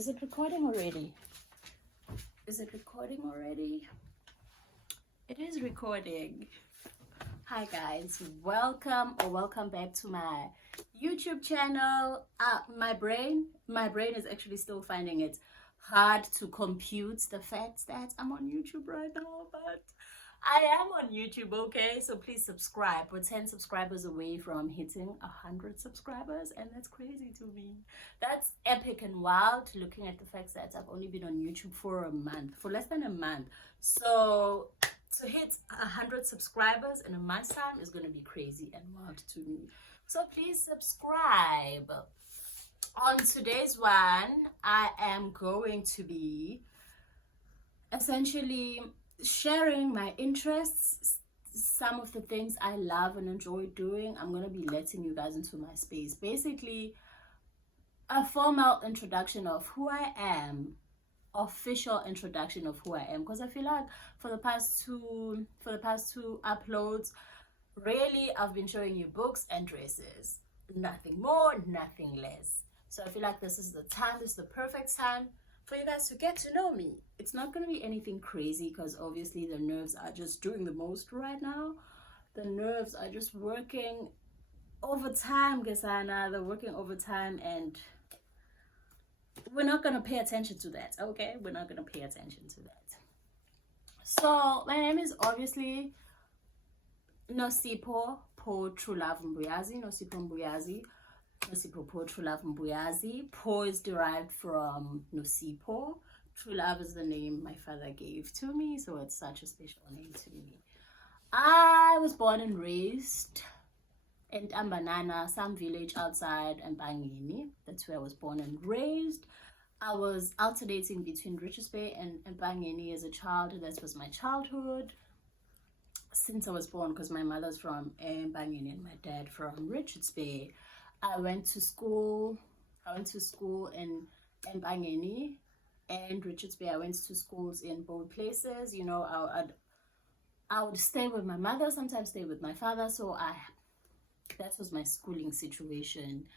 Is it recording already? Is it recording already? It is recording. Hi guys, welcome back to my YouTube channel. My brain is actually still finding it hard to compute the fact that I'm on YouTube right now, but I am on YouTube, okay? So please subscribe. We're 10 subscribers away from hitting 100 subscribers, and that's crazy to me. That's epic and wild, looking at the fact that I've only been on YouTube for a month, for less than a month. So to hit 100 subscribers in a month's time is going to be crazy and wild to me. So please subscribe. On today's one, I am going to be essentially sharing my interests, some of the things I love and enjoy doing. I'm going to be letting you guys into my space. Basically, a formal introduction of who I am, official introduction of who I am, because I feel like for the past two uploads, really I've been showing you books and dresses, nothing more, nothing less. So I feel like this is the perfect time for you guys to get to know me. It's not going to be anything crazy because obviously the nerves are just doing the most right now. The nerves are just working overtime, Gesana. They're working overtime, and we're not going to pay attention to that, okay? We're not going to pay attention to that. So my name is obviously Nosipho Po True Love Mbuyazi. Nosipho Mbuyazi. Nosipho Po True Love Mbuyazi. Po is derived from Nosipho. True Love is the name my father gave to me, so it's such a special name to me. I was born and raised in Tambanana, some village outside Mpangeni. That's where I was born and raised. I was alternating between Richards Bay and Mpangeni as a child. That was my childhood since I was born, because my mother's from Mpangeni and my dad from Richards Bay. I went to school in Mpangeni and Richards Bay. I went to schools in both places. You know, I would stay with my mother, sometimes stay with my father. So that was my schooling situation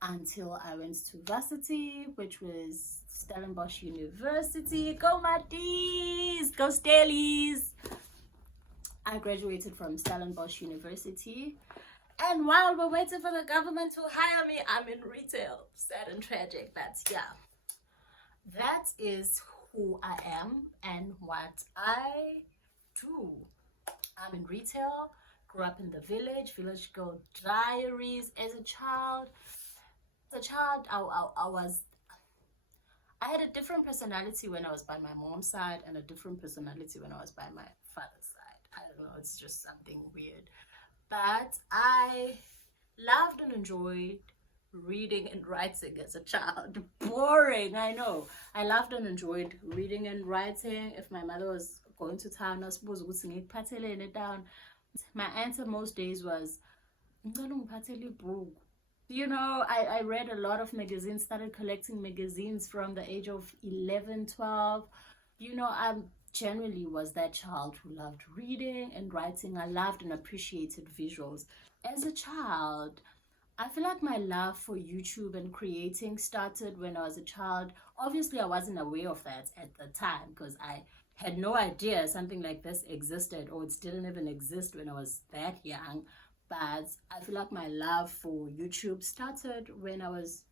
until I went to varsity, which was Stellenbosch University. Go Matties! Go Stellies! I graduated from Stellenbosch University. And while we're waiting for the government to hire me, I'm in retail. Sad and tragic, but yeah. That is who I am and what I do. I'm in retail, grew up in the village girl diaries. As a child, I had a different personality when I was by my mom's side and a different personality when I was by my father's side. I don't know, it's just something weird. But I loved and enjoyed reading and writing as a child. Boring, I know. I loved and enjoyed reading and writing. If my mother was going to town, I was supposed to it down. My answer most days was, you know, I read a lot of magazines, started collecting magazines from the age of 11, 12. You know, I generally was that child who loved reading and writing. I loved and appreciated visuals. As a child, I feel like my love for YouTube and creating started when I was a child. Obviously, I wasn't aware of that at the time because I had no idea something like this existed, or it didn't even exist when I was that young. But I feel like my love for YouTube started when I was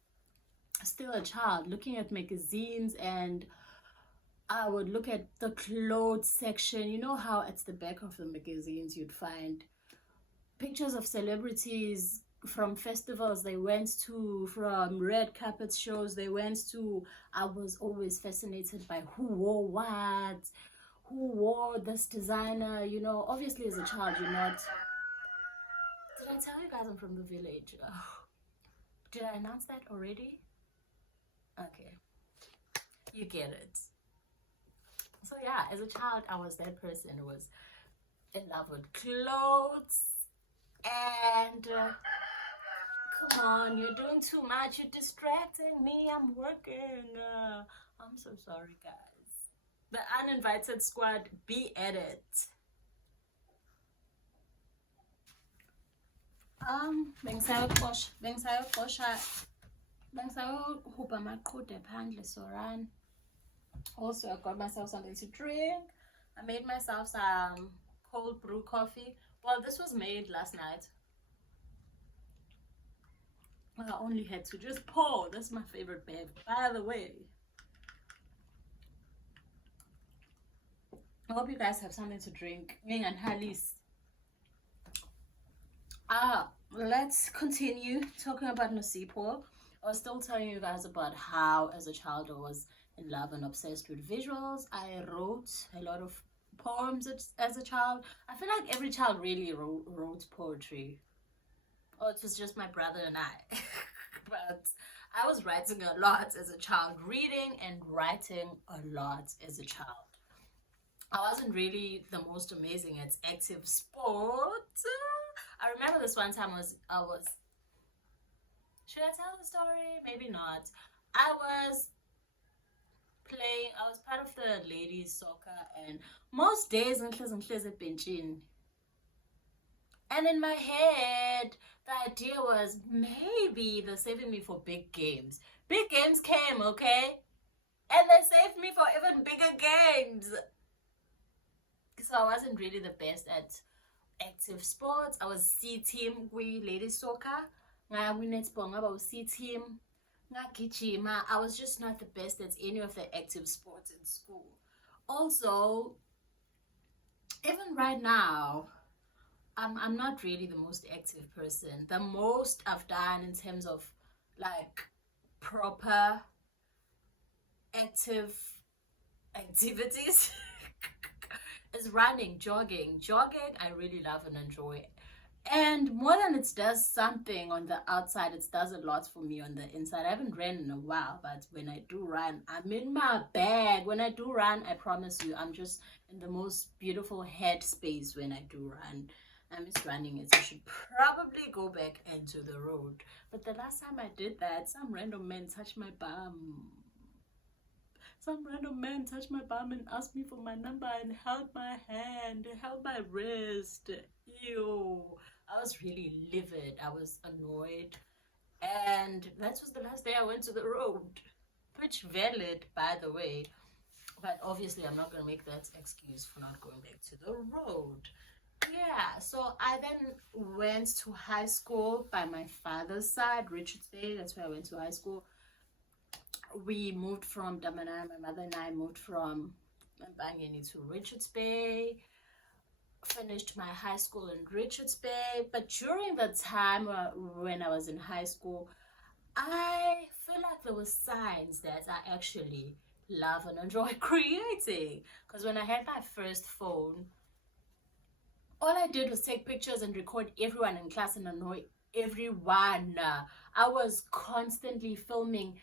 still a child, looking at magazines, and I would look at the clothes section. You know how at the back of the magazines you'd find pictures of celebrities from festivals they went to, from red carpet shows they went to. I was always fascinated by who wore what, who wore this designer. You know, obviously as a child you're not... Did I tell you guys I'm from the village? Oh, did I announce that already? Okay, you get it. So yeah, as a child, I was that person who was in love with clothes. And come on, you're doing too much. You're distracting me. I'm working. I'm so sorry, guys. The uninvited squad, be at it. Bengsayo kosha Bengisayogubha amaqhude phandle Soran. Also, I got myself something to drink. I made myself some cold brew coffee. Well, this was made last night. I only had to just pour. That's my favorite bev, by the way. I hope you guys have something to drink. And Halis. Let's continue talking about Nasipo. I was still telling you guys about how, as a child, I was in love and obsessed with visuals. I wrote a lot of poems as a child. I feel like every child really wrote poetry. Oh, it was just my brother and I. But I was writing a lot as a child, reading and writing a lot as a child. I wasn't really the most amazing at active sport. I remember this one time I was should I tell the story? Maybe not. I was part of the ladies soccer, and most days ngihlezi ebhentshini. And in my head, the idea was maybe they're saving me for big games. Big games came, okay? And they saved me for even bigger games. So I wasn't really the best at active sports. I was C team, we ladies soccer. I was C team. I was just not the best at any of the active sports in school. Also, even right now, I'm not really the most active person. The most I've done in terms of like proper active activities is running, jogging. Jogging, I really love and enjoy. And more than it does something on the outside, it does a lot for me on the inside. I haven't ran in a while, but when I do run, I'm in my bag. When I do run, I promise you, I'm just in the most beautiful head space when I do run. I miss running it. So I should probably go back into the road. But the last time I did that, some random man touched my bum. Some random man touched my bum and asked me for my number and held my hand, held my wrist. Ew. I was really livid. I was annoyed. And that was the last day I went to the road. Which valid, by the way. But obviously, I'm not going to make that excuse for not going back to the road. Yeah, so I then went to high school by my father's side, Richards Bay. That's where I went to high school. We moved from Damana. My mother and I moved from Mbangeni to Richards Bay. Finished my high school in Richards Bay. But during the time when I was in high school, I feel like there were signs that I actually love and enjoy creating. Because when I had my first phone, all I did was take pictures and record everyone in class and annoy everyone. I was constantly filming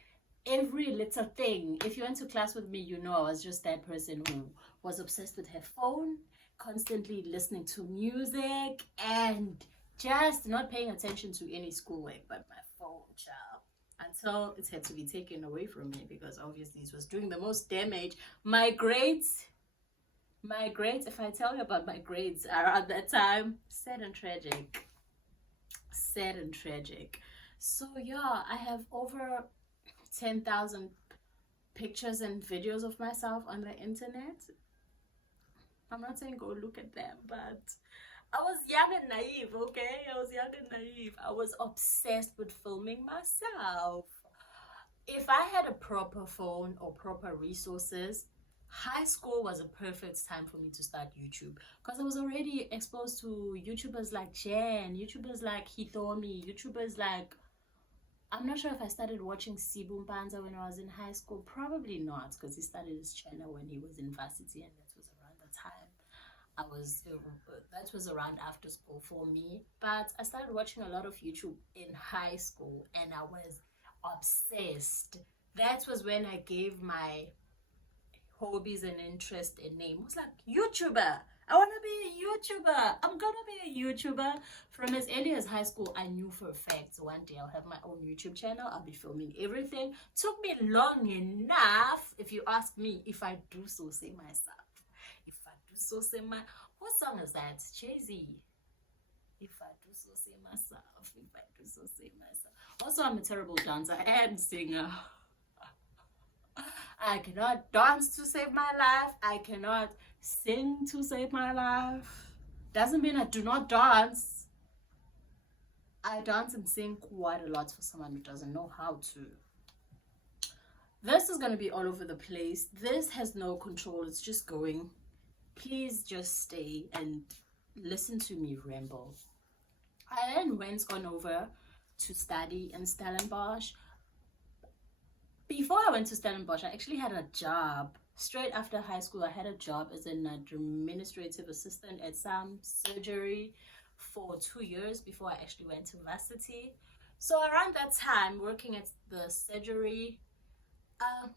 every little thing. If you went to class with me, you know I was just that person who was obsessed with her phone, constantly listening to music, and just not paying attention to any schoolwork but my phone, child. Until it had to be taken away from me because obviously it was doing the most damage. My grades, if I tell you about my grades around that time, sad and tragic. Sad and tragic. So yeah, I have over 10,000 pictures and videos of myself on the internet. I'm not saying go look at them, but I was young and naive, okay? I was young and naive. I was obsessed with filming myself. If I had a proper phone or proper resources, high school was a perfect time for me to start YouTube because I was already exposed to YouTubers like Jen, YouTubers like Hitomi, YouTubers like, I'm not sure if I started watching Sibu Mpanza when I was in high school. Probably not, because he started his channel when he was in varsity, and that was around the time that was around after school for me. But I started watching a lot of YouTube in high school, and I was obsessed. That was when I gave my hobbies and interest a name. It was like YouTuber. I want to be a YouTuber. I'm gonna be a YouTuber. From as early as high school, I knew for a fact one day I'll have my own YouTube channel. I'll be filming everything. Took me long enough, if you ask me, if I do so say myself. If I do so say my, what song is that? Jay-Z. If I do so say myself, if I do so say myself. Also, I'm a terrible dancer and singer. I cannot dance to save my life. I cannot sing to save my life. Doesn't mean I do not dance. I dance and sing quite a lot for someone who doesn't know how to. This is going to be all over the place. This has no control. It's just going. Please just stay and listen to me ramble. I then went on over to study in Stellenbosch. Before I went to Stellenbosch, I actually had a job. Straight after high school, I had a job as an administrative assistant at some surgery for 2 years before I actually went to varsity. So around that time, working at the surgery,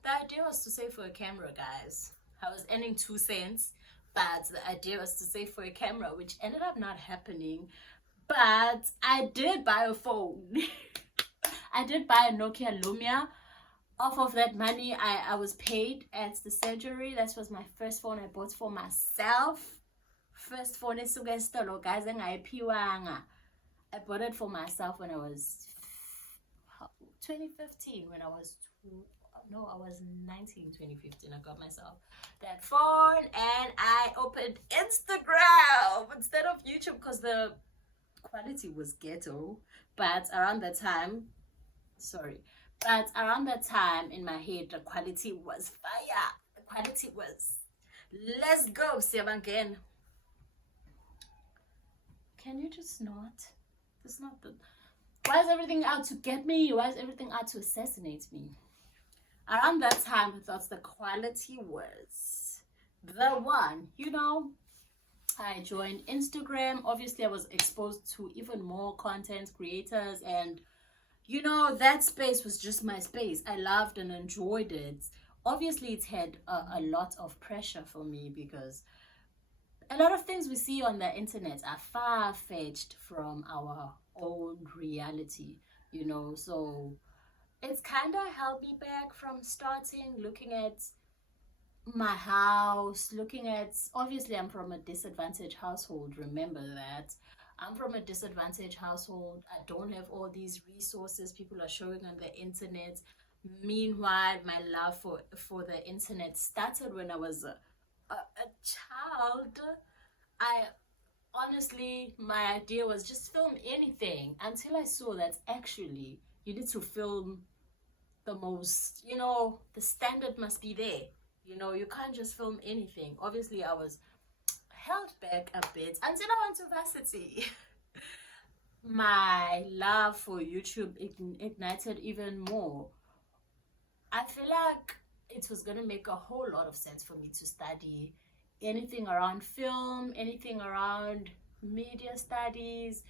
the idea was to save for a camera, guys. I was earning 2 cents, but the idea was to save for a camera, which ended up not happening. But I did buy a phone. I did buy a Nokia Lumia. Off of that money, I was paid at the surgery. That was my first phone I bought for myself. First phone esuka esitolo, guys, engayiphiwanga. I bought it for myself when I was 2015, when I was I was 19, 2015. I got myself that phone and I opened Instagram instead of YouTube because the quality was ghetto. But around that time in my head, the quality was fire. The quality was, let's go, Siabangen. Can you just not? That's not the. Why is everything out to get me? Why is everything out to assassinate me? Around that time, I thought the quality was the one. I joined Instagram. Obviously, I was exposed to even more content creators, and that space was just my space. I loved and enjoyed it. Obviously, it had a lot of pressure for me because a lot of things we see on the internet are far-fetched from our own reality, so it's kind of held me back from starting looking at my house, obviously I'm from a disadvantaged household. Remember that. I'm from a disadvantaged household. I don't have all these resources people are showing on the internet. Meanwhile, my love for the internet started when I was a child. Honestly, my idea was just film anything until I saw that actually you need to film the most, the standard must be there. You can't just film anything. Obviously, I was held back a bit until I went to varsity. My love for YouTube ignited even more. I feel like it was going to make a whole lot of sense for me to study anything around film, anything around media studies,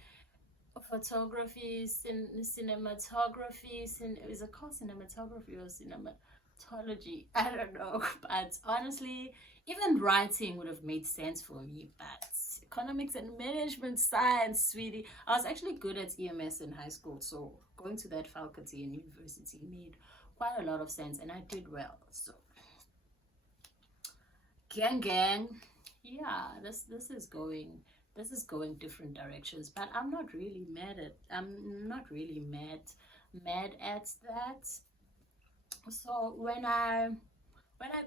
photography, cinematography. Is it called cinematography or cinematology? I don't know. But honestly, even writing would have made sense for me. But economics and management science, sweetie. I was actually good at EMS in high school, so going to that faculty in university made quite a lot of sense, and I did well. So gang, yeah, this is going different directions, but I'm not really mad at that. So when I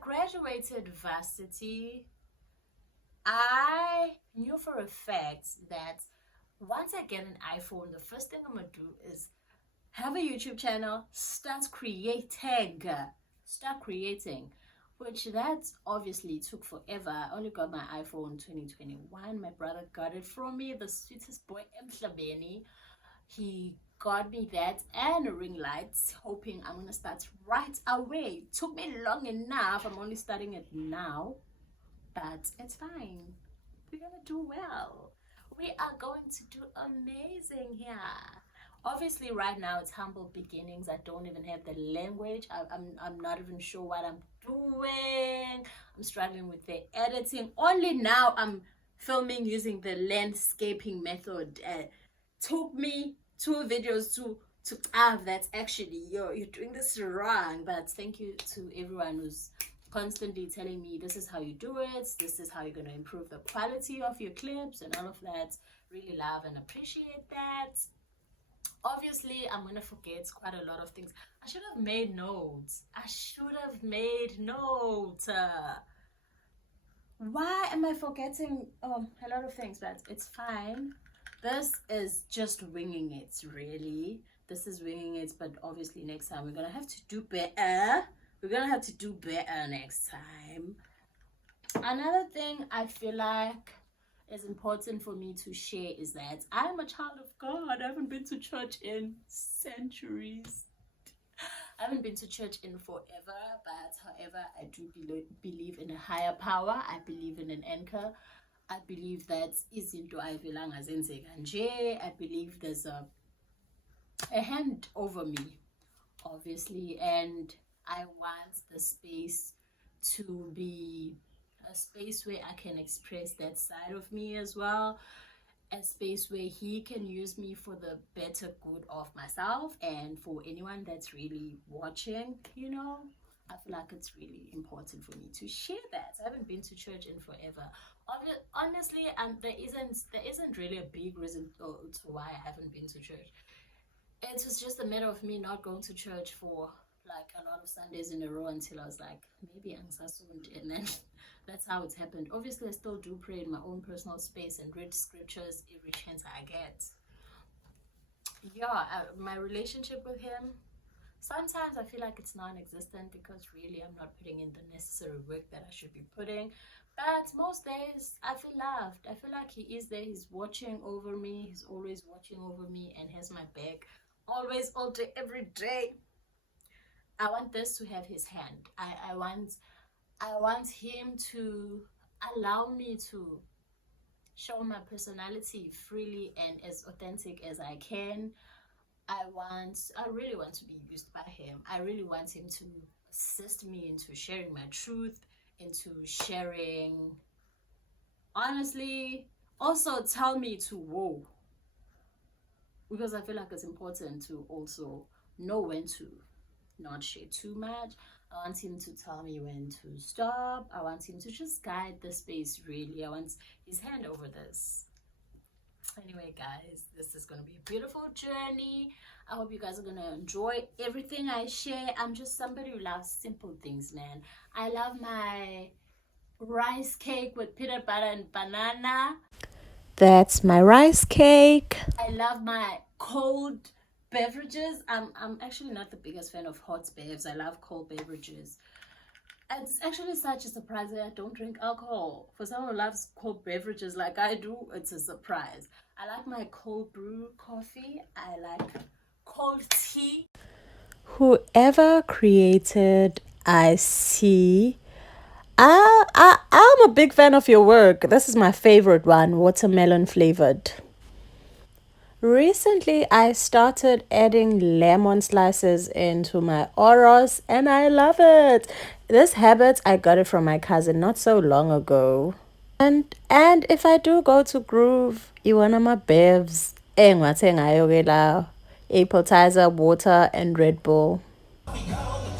graduated varsity, I knew for a fact that once I get an iPhone, the first thing I'm gonna do is have a YouTube channel, start creating, which that obviously took forever. I only got my iPhone 2021. My brother got it from me, the sweetest boy Emhlabeni. He got me that and a ring light, hoping I'm gonna start right away. It took me long enough. I'm only starting it now, but it's fine. We're gonna do well. We are going to do amazing here. Obviously, right now it's humble beginnings. I don't even have the language. I'm not even sure what I'm doing. I'm struggling with the editing. Only now I'm filming using the landscaping method. Took me 2 videos to that's actually you're doing this wrong. But thank you to everyone who's constantly telling me this is how you do it, this is how you're going to improve the quality of your clips and all of that. really love and appreciate that. Obviously, I'm gonna forget quite a lot of things. I should have made notes. I should have made notes. Why am I forgetting a lot of things? But it's fine. This is just winging it, really. This is winging it, but obviously next time we're gonna have to do better. We're gonna have to do better next time. Another thing I feel like is important for me to share is that I'm a child of God. I haven't been to church in centuries. I haven't been to church in forever, but however, I do believe in a higher power. I believe in an anchor. I believe that izinto ayivelanga zenzeka nje. I believe there's a hand over me, obviously, and I want the space to be a space where I can express that side of me as well, a space where he can use me for the better good of myself and for anyone that's really watching, I feel like it's really important for me to share that. I haven't been to church in forever. Honestly, there isn't really a big reason to why I haven't been to church. It was just a matter of me not going to church for like a lot of Sundays in a row until I was like, maybe I'm sassooned, and then that's how it's happened. Obviously, I still do pray in my own personal space and read scriptures every chance I get. Yeah, my relationship with him, sometimes I feel like it's non-existent because really I'm not putting in the necessary work that I should be putting. But most days I feel loved. I feel like he is there. He's watching over me. He's always watching over me and has my back. Always, all day, every day. I want this to have his hand. I want him to allow me to show my personality freely and as authentic as I can. I really want to be used by him. I really want him to assist me into sharing my truth, into sharing, honestly, also tell me to whoa, because I feel like it's important to also know when to not share too much. I want him to tell me when to stop. I want him to just guide the space, really. I want his hand over this. Anyway, guys, this is going to be a beautiful journey. I hope you guys are going to enjoy everything I share. I'm just somebody who loves simple things, man. I love my rice cake with peanut butter and banana. That's my rice cake. I love my cold beverages. I'm actually not the biggest fan of hot bevs. I love cold beverages. It's actually such a surprise that I don't drink alcohol. For someone who loves cold beverages like I do, it's a surprise. I like my cold brew coffee. I like cold tea. Whoever created iced tea, I'm a big fan of your work. This is my favorite one, watermelon flavored. Recently, I started adding lemon slices into my Oros and I love it. This habit, I got it from my cousin not so long ago. And if I do go to Groove, iwana my bevs, engiwathe ngayo ke la, appetizer, water and Red Bull.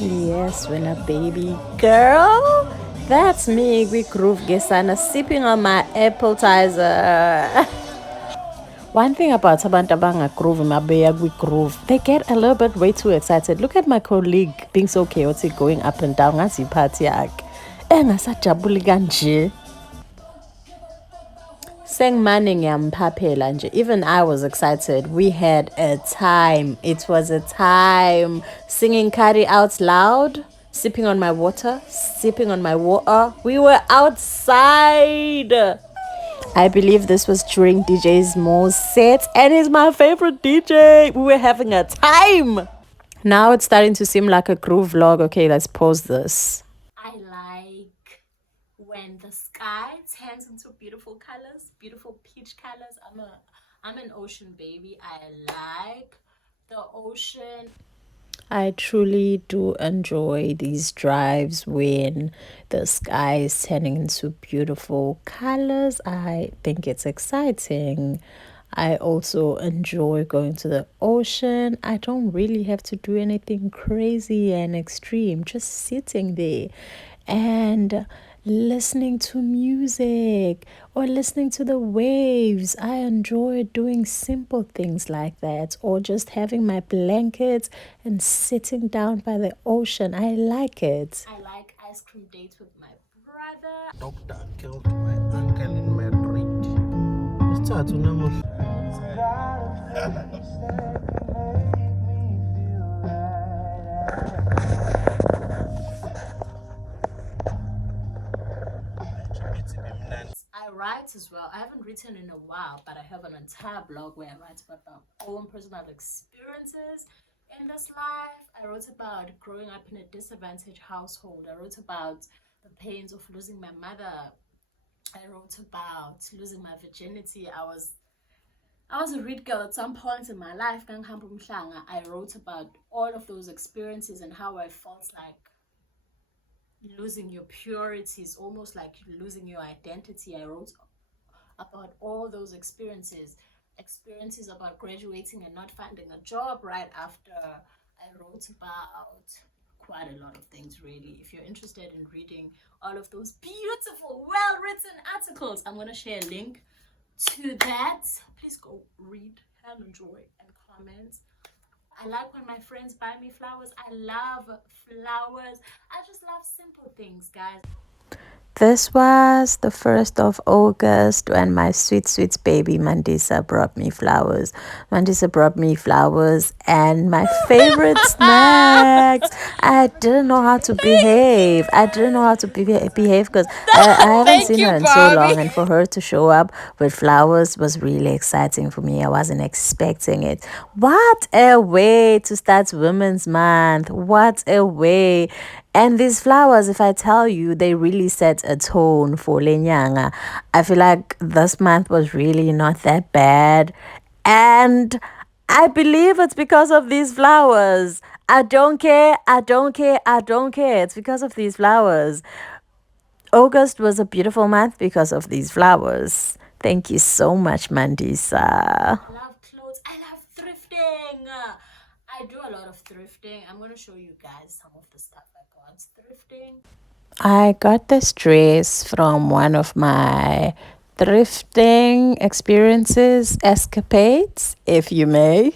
Yes, when a baby girl. That's me with Groove Gesana sipping on my appetizer. One thing about abantu abangagroove mabeya kwi-groove, they get a little bit way too excited. Look at my colleague being so chaotic, going up and down ngathi iphathi yakhe. Engasajabuli kanje. Sengimane ngiyamphaphela nje. Even I was excited. We had a time. It was a time. Singing Cardi out loud, sipping on my water, sipping on my water. We were outside. I believe this was during DJ's Mo's set, and he's my favorite DJ. We were having a time. Now it's starting to seem like a groove vlog. Okay, let's pause this. I like when the sky turns into beautiful colors, beautiful peach colors. I'm an ocean baby. I like the ocean. I truly do enjoy these drives when the sky is turning into beautiful colors. I think it's exciting. I also enjoy going to the ocean. I don't really have to do anything crazy and extreme, just sitting there and listening to music or listening to the waves. I enjoy doing simple things like that, or just having my blankets and sitting down by the ocean. I like it. I like ice cream dates with my brother. Doctor killed my uncle in Madrid. Isithathu namuhla. I write as well. I haven't written in a while, but I have an entire blog where I write about my own personal experiences in this life. I wrote about growing up in a disadvantaged household. I wrote about the pains of losing my mother. I wrote about losing my virginity. I was a read girl at some point in my life. I wrote about all of those experiences and how I felt like losing your purity is almost like losing your identity. I wrote about all those experiences about graduating and not finding a job right after. I wrote about quite a lot of things, really. If you're interested in reading all of those beautiful, well-written articles, I'm going to share a link to that. Please go read and enjoy and comment. I like when my friends buy me flowers. I love flowers. I just love simple things, guys. This was the 1st of August when my sweet, sweet baby Mandisa brought me flowers. Mandisa brought me flowers and my favorite snacks. I didn't know how to behave. I didn't know how to behave because I haven't Thank seen you, her in so Barbie. long. And for her to show up with flowers was really exciting for me. I wasn't expecting it. What a way to start Women's Month! What a way! And these flowers, if I tell you, they really set a tone for Lenyanga. I feel like this month was really not that bad. And I believe it's because of these flowers. I don't care. I don't care. I don't care. It's because of these flowers. August was a beautiful month because of these flowers. Thank you so much, Mandisa. I love clothes. I love thrifting. I do a lot of thrifting. I'm going to show you guys some of the stuff I got thrifting. I got this dress from one of my thrifting experiences, escapades, if you may.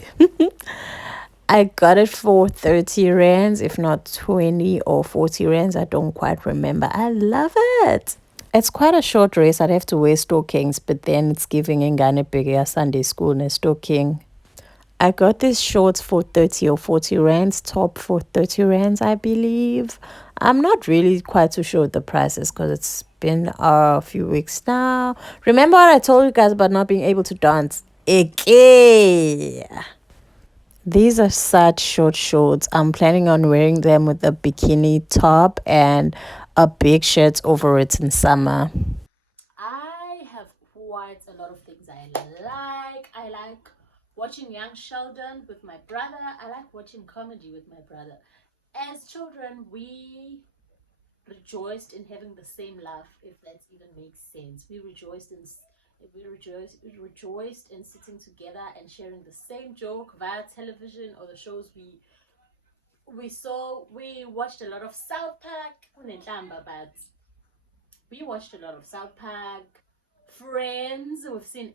I got it for 30 rands, if not 20 or 40 rands. I don't quite remember. I love it. It's quite a short dress. I'd have to wear stockings, but then it's giving Ingane Bigger Sunday school and a stocking. I got these shorts for 30 or 40 rands, top for 30 rands, I believe. I'm not really quite too sure the prices because it's been a few weeks now. Remember what I told you guys about not being able to dance? Okay. These are such short shorts. I'm planning on wearing them with a bikini top and a big shirt over it in summer. I have quite a lot of things I like. I like watching Young Sheldon with my brother. I like watching comedy with my brother. As children, we rejoiced in having the same laugh, if that even makes sense. We rejoiced in sitting together and sharing the same joke via television or the shows we saw. We watched a lot of South Park, but we watched a lot of South Park, Friends. We've seen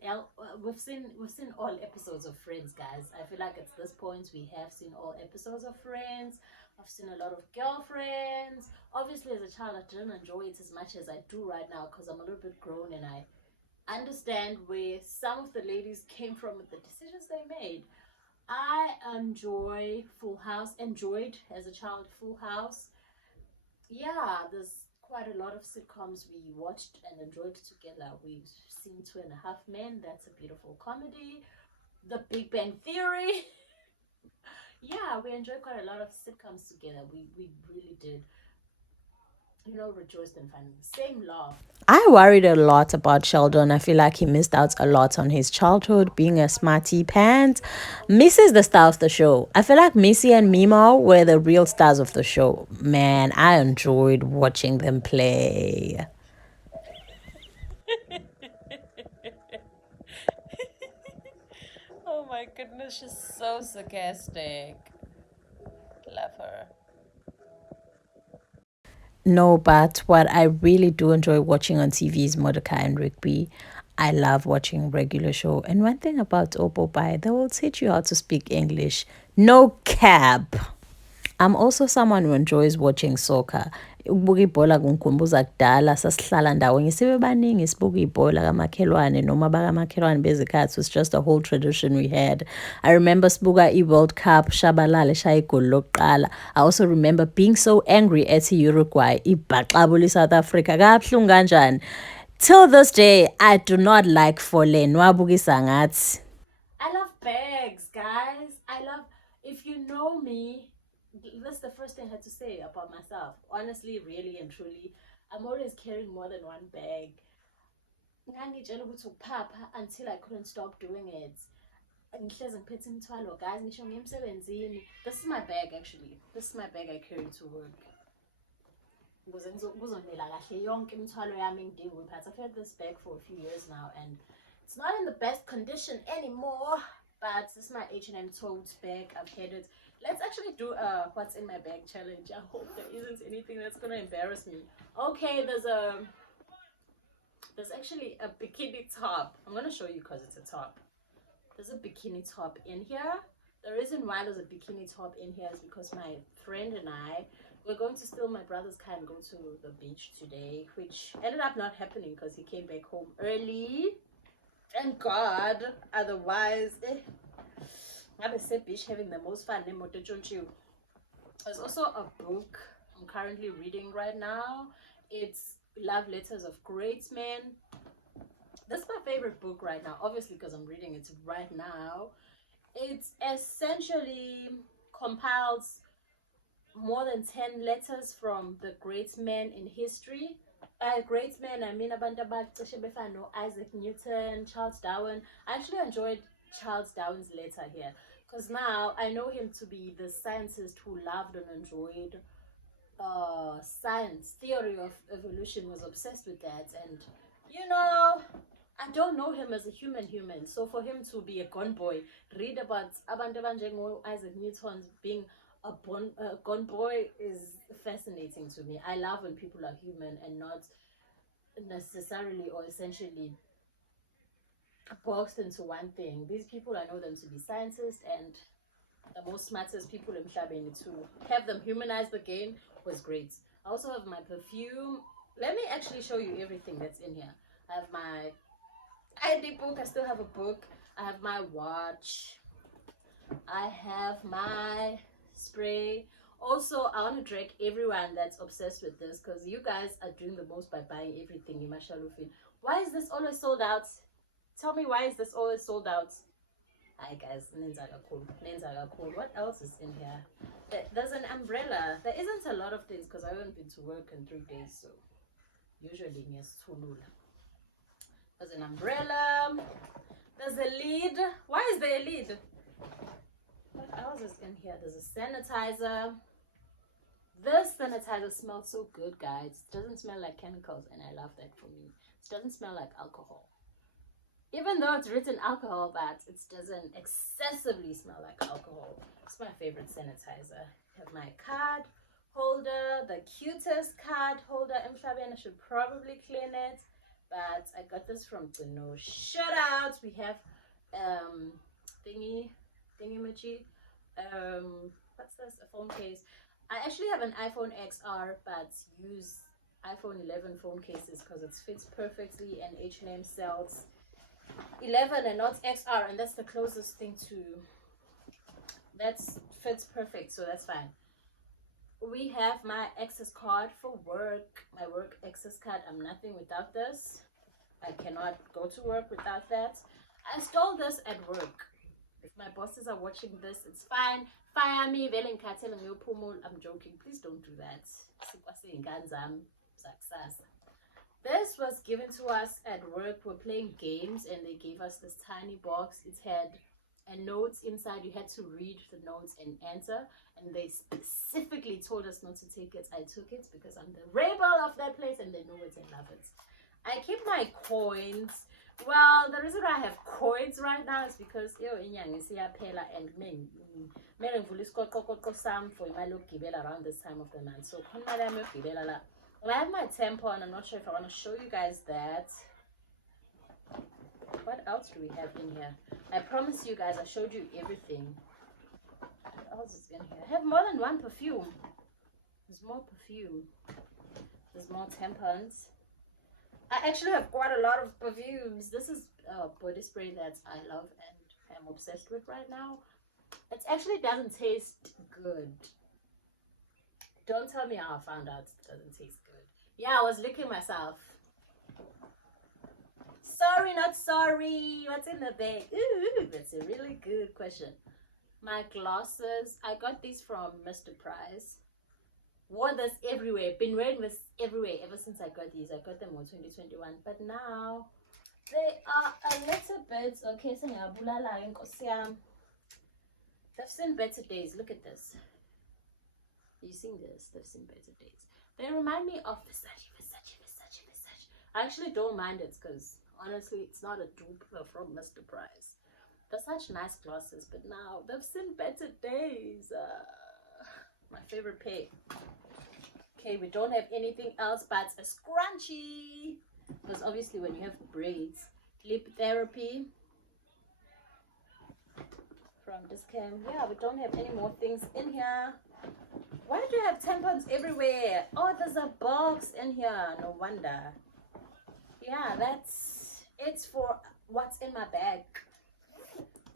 all episodes of Friends, guys. I feel like at this point we have seen all episodes of Friends. I've seen a lot of Girlfriends. Obviously, as a child, I didn't enjoy it as much as I do right now because I'm a little bit grown and I understand where some of the ladies came from with the decisions they made. I enjoyed as a child Full House. Yeah, there's quite a lot of sitcoms we watched and enjoyed together. We've seen Two and a Half Men. That's a beautiful comedy. The Big Bang Theory. Yeah, we enjoyed quite a lot of sitcoms together. We really did. Rejoiced in finding the same love. I worried a lot about Sheldon. I feel like he missed out a lot on his childhood being a smarty pants. Missy is the star of the show. I feel like Missy and Mimo were the real stars of the show. Man, I enjoyed watching them play. Oh my goodness, she's so sarcastic. Love her. No, but what I really do enjoy watching on TV is Mordecai and Rigby. I love watching regular show. And one thing about Opopai, they will teach you how to speak English. No cap. I'm also someone who enjoys watching soccer. Ukubuka ibhola kungikhumbuza kudala sasihlala ndawonye sibe baningi sibuka ibhola kamakhelwane noma bakamakhelwane bezikhathi. It's just a whole tradition we had. I remember sibuka i-World Cup Shabalala shaya igoli lokuqala. I also remember being so angry at Uruguay ibhaxabula South Africa. Kabuhlungu kanjani. Till this day I do not like Folen. Wabukisa ngathi. I love bags, guys. I love, if you know me, that's the first thing I had to say about myself. Honestly, really and truly, I'm always carrying more than one bag. Ngangitshela ukuthi ukuphapha until I couldn't stop doing it. Ngihlezi ngiphethe imithwalo, guys, ngisho ngemsebenzini. This is my bag, actually. This is my bag I carry to work. Ukuze kuzonela kahle yonke imithwalo yami engidinga ukuyiphatha. I've had this bag for a few years now, and it's not in the best condition anymore. But this is my H&M tote bag. I've had it. Let's actually do a what's in my bag challenge. I hope there isn't anything that's gonna embarrass me. Okay, there's actually a bikini top. I'm gonna show you because it's a top. There's a bikini top in here. The reason why there's a bikini top in here is because my friend and I we're going to steal my brother's car and go to the beach today, which ended up not happening because he came back home early. Thank God. Otherwise, I would say beach having the most fun. There's also a book I'm currently reading right now. It's Love Letters of Great Men. This is my favorite book right now, obviously because I'm reading it right now. It essentially compiles more than 10 letters from the great men in history. By great men, I mean abantu abacishe befana no Isaac Newton, Charles Darwin. I actually enjoyed Charles Darwin's letter here because now I know him to be the scientist who loved and enjoyed science, theory of evolution, was obsessed with that. And you know, I don't know him as a human. So for him to be a gone boy, read about abantu abanjengo Isaac Newton being a gone boy is fascinating to me. I love when people are human and not necessarily or essentially boxed into one thing. These people, I know them to be scientists and the most smartest people in Mhlabeni. To have them humanized again was great. I also have my perfume. Let me actually show you everything that's in here. I have my ID book. I still have a book. I have my watch. I have my spray. Also, I want to drag everyone that's obsessed with this because you guys are doing the most by buying everything in Mashalufin. Why is this always sold out? Tell me, why is this always sold out? Hi guys, cool. What else is in here? There's an umbrella. There isn't a lot of things because I haven't been to work in 3 days, so usually yes, tulula. There's an umbrella. There's a lid. Why is there a lid? What else is in here? There's a sanitizer. This sanitizer smells so good, guys. It doesn't smell like chemicals, and I love that for me. It doesn't smell like alcohol. Even though it's written alcohol, but it doesn't excessively smell like alcohol. It's my favorite sanitizer. I have my card holder, the cutest card holder. I should probably clean it, but I got this from Bruno. Shout out! We have thingy-machi. What's this? A phone case. I actually have an iPhone XR, but use iPhone 11 phone cases because it fits perfectly, and H&M sells 11 and not XR, and that's the closest thing to that fits perfect, so that's fine. We have my access card for work, my work access card. I'm nothing without this. I cannot go to work without that. I stole this at work. If my bosses are watching this, it's fine. Fire me. I'm joking. Please don't do that. This was given to us at work. We're playing games and they gave us this tiny box. It had a notes inside. You had to read the notes and answer. And they specifically told us not to take it. I took it because I'm the rebel of that place and they know it and love it. I keep my coins. Well, the reason I have coins right now is because and some for my look around this time of the month. So I have my tampon. I'm not sure if I want to show you guys that. What else do we have in here? I promise you guys I showed you everything. What else is in here? I have more than one perfume. There's more perfume. There's more tampons. I actually have quite a lot of perfumes. This is a body spray that I love and am obsessed with right now. It actually doesn't taste good. Don't tell me how I found out it doesn't taste good. Yeah, I was licking myself. Sorry, not sorry. What's in the bag? Ooh, that's a really good question. My glasses. I got these from Mr. Price. Wore this everywhere. Been wearing this everywhere ever since I got these. I got them in 2021. But now they are a little bit okay. They've seen better days. Look at this. You seen this? They've seen better days. They remind me of Versace. I actually don't mind it because honestly, it's not a dupe from Mr. Price. They're such nice glasses, but now they've seen better days. My favorite pair. Okay, we don't have anything else but a scrunchie. Because obviously when you have braids, lip therapy from Discam. Yeah, we don't have any more things in here. Why do you have tampons everywhere? Oh, there's a box in here. No wonder. Yeah, it's for what's in my bag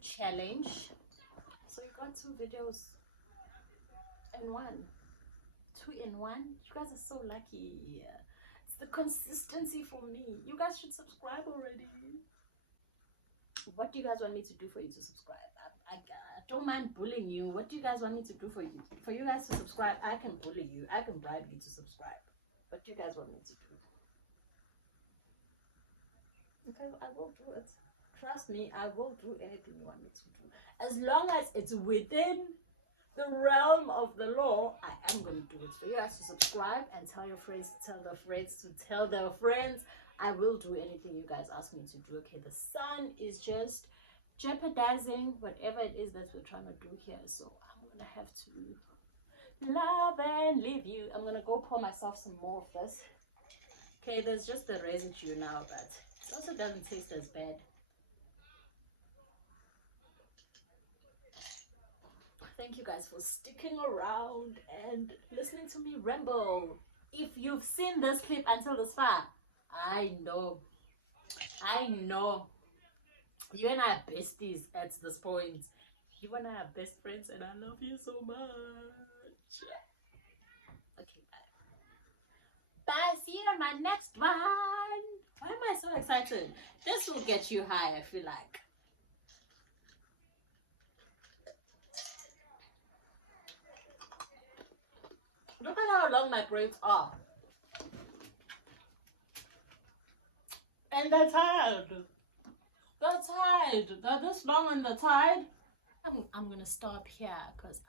challenge. So you got 2 videos in one. 2 in 1. You guys are so lucky. It's the consistency for me. You guys should subscribe already. What do you guys want me to do for you to subscribe? I don't mind bullying you. What do you guys want me to do for you? For you guys to subscribe, I can bully you. I can bribe you to subscribe. What do you guys want me to do? Okay, I will do it. Trust me, I will do anything you want me to do. As long as it's within the realm of the law, I am going to do it. For you guys to subscribe and tell your friends, tell their friends to tell their friends. I will do anything you guys ask me to do. Okay, the sun is just jeopardizing whatever it is that we're trying to do here. So I'm going to have to love and leave you. I'm going to go pour myself some more of this. Okay, there's just the residue now, but it also doesn't taste as bad. Thank you guys for sticking around and listening to me ramble. If you've seen this clip until this far, I know you and I are besties at this point. You and I are best friends and I love you so much. Okay, bye. See you on my next one. Why am I so excited? This will get you high, I feel like. Look at how long my braids are. And they're tied. They're this long on the tide. I'm gonna stop here because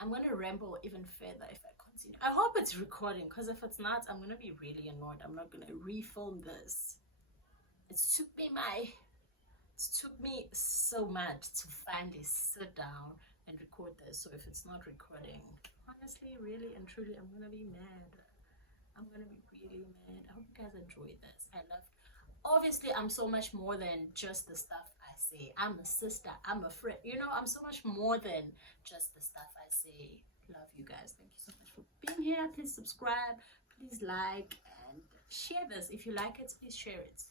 I'm gonna ramble even further if I continue. I hope it's recording, because if it's not, I'm gonna be really annoyed. I'm not gonna refilm this. It took me so much to finally sit down and record this. So if it's not recording, honestly, really and truly, I'm gonna be mad. I'm gonna be really mad. I hope you guys enjoy this. I love. Obviously, I'm so much more than just the stuff I say. I'm a sister. I'm a friend. You know, I'm so much more than just the stuff I say. Love you guys. Thank you so much for being here. Please subscribe. Please like and share this. If you like it, please share it.